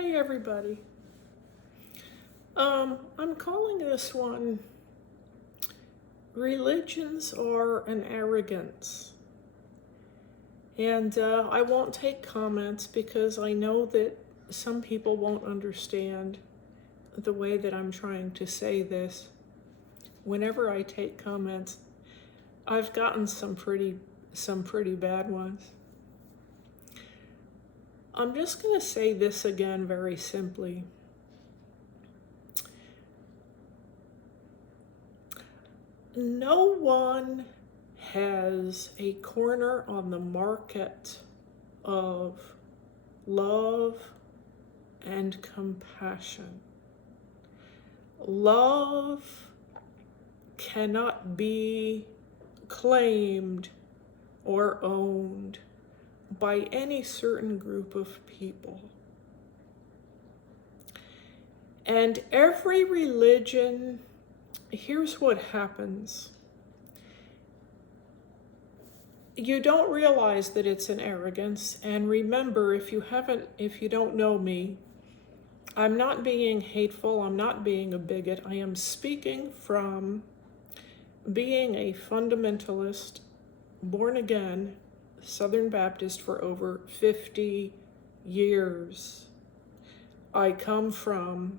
Hey everybody. I'm calling this one Religions Are an Arrogance. And I won't take comments because I know that some people won't understand the way that I'm trying to say this. Whenever I take comments, I've gotten some pretty bad ones. I'm just going to say this again very simply. No one has a corner on the market of love and compassion. Love cannot be claimed or owned by any certain group of people. And every religion, here's what happens. You don't realize that it's an arrogance. And remember, if you don't know me, I'm not being hateful. I'm not being a bigot. I am speaking from being a fundamentalist, born again, Southern Baptist for over 50 years. I come from,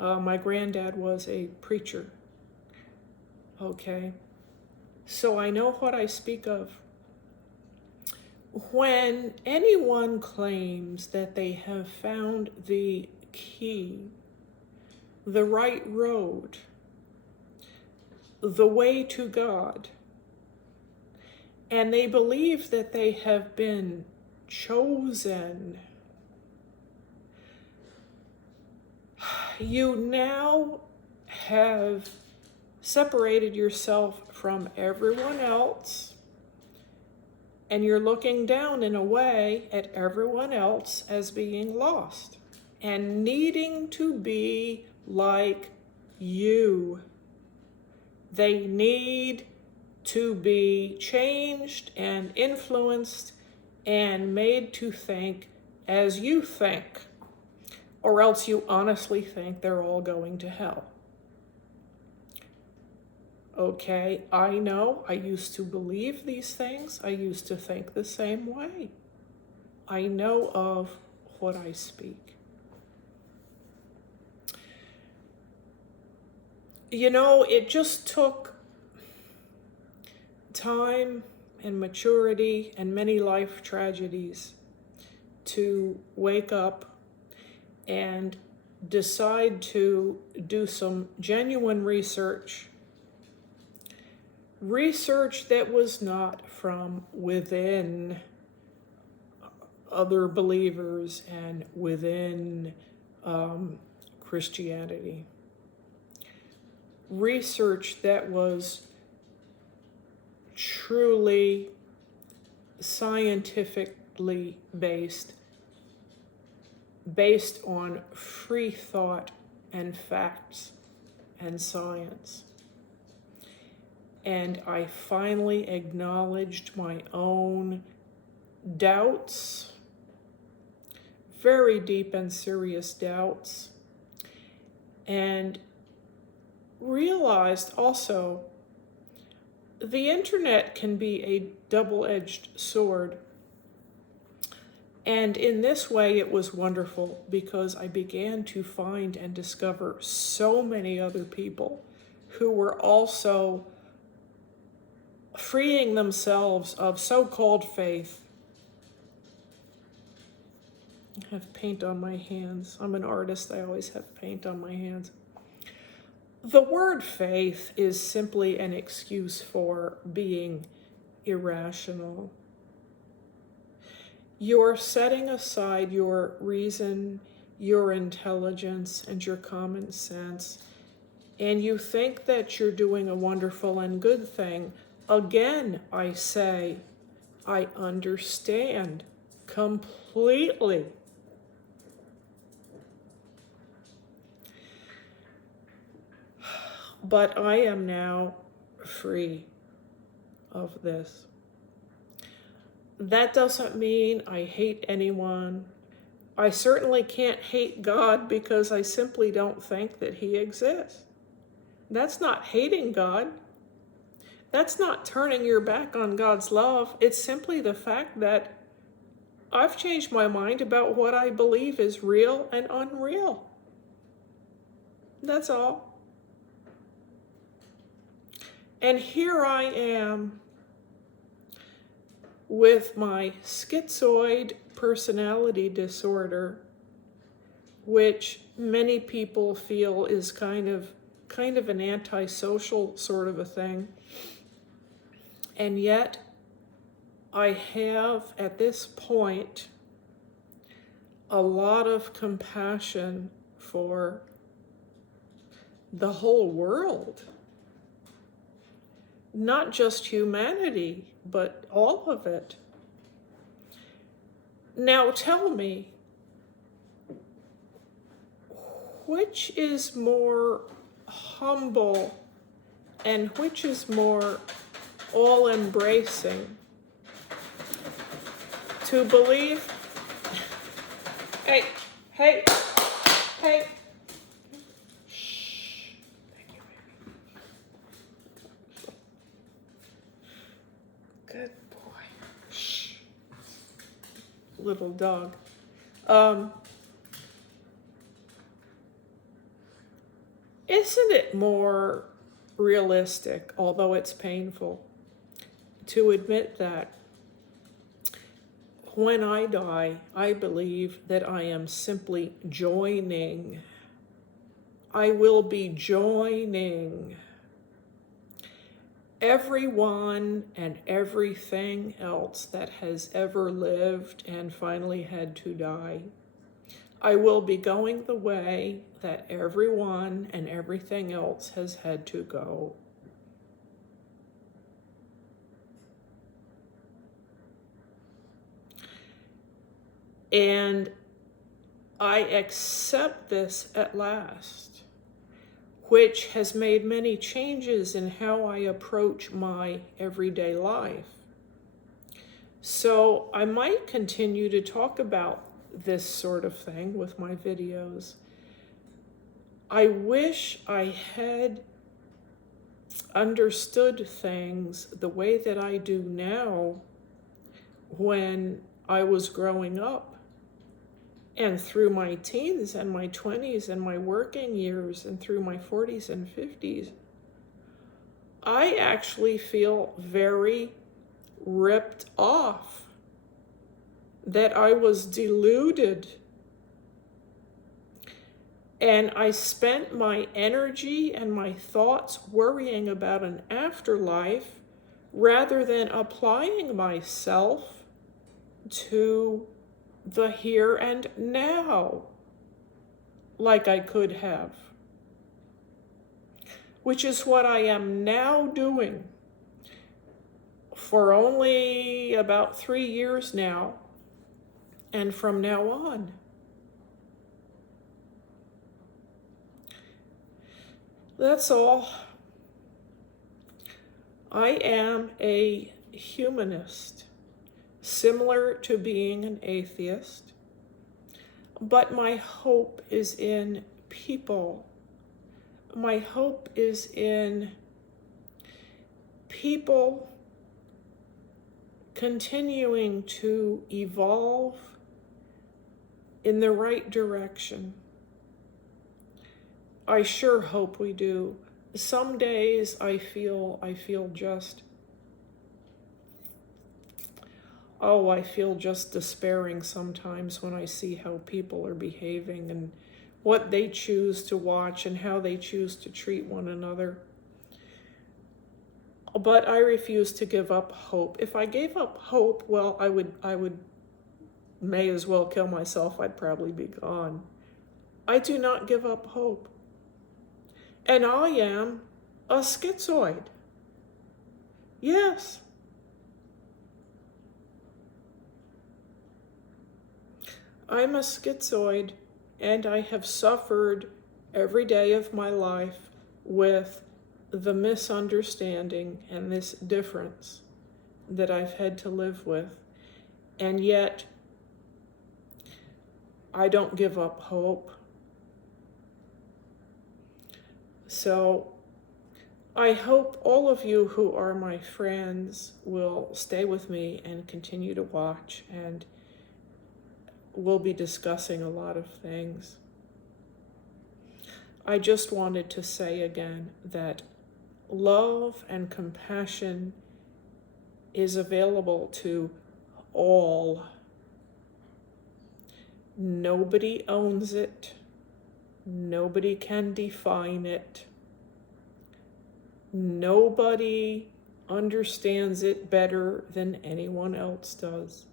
my granddad was a preacher. Okay, so I know what I speak of. When anyone claims that they have found the key, the right road, the way to God, and they believe that they have been chosen, you now have separated yourself from everyone else, and you're looking down in a way at everyone else as being lost and needing to be like you. They need to be changed and influenced and made to think as you think, or else you honestly think they're all going to hell. Okay, I know I used to believe these things. I used to think the same way. I know of what I speak. You know, it just took time and maturity and many life tragedies to wake up and decide to do some genuine research that was not from within other believers and within Christianity. Research that was truly scientifically based on free thought and facts and science. And I finally acknowledged my own doubts, very deep and serious doubts, and realized also the internet can be a double-edged sword. And in this way, it was wonderful because I began to find and discover so many other people who were also freeing themselves of so-called faith. I have paint on my hands. I'm an artist. I always have paint on my hands. The word faith is simply an excuse for being irrational. You're setting aside your reason, your intelligence, and your common sense, and you think that you're doing a wonderful and good thing. Again, I say, I understand completely. But I am now free of this. That doesn't mean I hate anyone. I certainly can't hate God because I simply don't think that he exists. That's not hating God. That's not turning your back on God's love. It's simply the fact that I've changed my mind about what I believe is real and unreal. That's all. And here I am with my schizoid personality disorder, which many people feel is kind of an antisocial sort of a thing. And yet, I have, at this point, a lot of compassion for the whole world. Not just humanity, but all of it. Now tell me, which is more humble and which is more all-embracing? To believe, hey, shh, thank you, baby. Good boy, shh, little dog. Isn't it more realistic, although it's painful, to admit that when I die, I believe that I am simply joining. I will be joining everyone and everything else that has ever lived and finally had to die. I will be going the way that everyone and everything else has had to go. And I accept this at last, which has made many changes in how I approach my everyday life. So I might continue to talk about this sort of thing with my videos. I wish I had understood things the way that I do now when I was growing up. And through my teens and my 20s and my working years and through my 40s and 50s, I actually feel very ripped off that I was deluded. And I spent my energy and my thoughts worrying about an afterlife rather than applying myself to the here and now like I could have, which is what I am now doing for only about 3 years now, and from now on. That's all. I am a humanist, similar to being an atheist, but my hope is in people. My hope is in people continuing to evolve in the right direction. I sure hope we do. Some days I feel just despairing sometimes when I see how people are behaving and what they choose to watch and how they choose to treat one another. But I refuse to give up hope. If I gave up hope, well, I would may as well kill myself. I'd probably be gone. I do not give up hope. And I am a schizoid. Yes. I'm a schizoid, and I have suffered every day of my life with the misunderstanding and this difference that I've had to live with. And yet, I don't give up hope. So I hope all of you who are my friends will stay with me and continue to watch, and we'll be discussing a lot of things. I just wanted to say again that love and compassion is available to all. Nobody owns it. Nobody can define it. Nobody understands it better than anyone else does.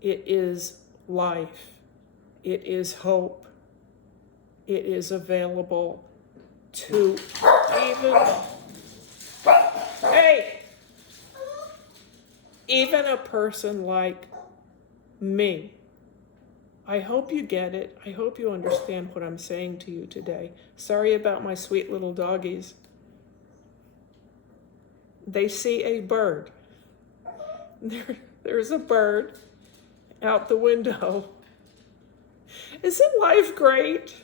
It is life. It is hope. It is available to even a person like me. I hope you get it. I hope you understand what I'm saying to you today. Sorry about my sweet little doggies. They see a bird. There's a bird out the window. Isn't life great?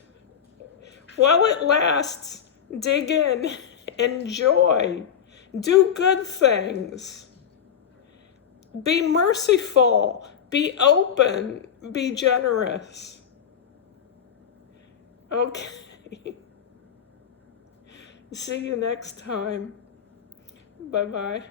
While it lasts, dig in, enjoy, do good things. Be merciful, be open, be generous. Okay. See you next time. Bye-bye.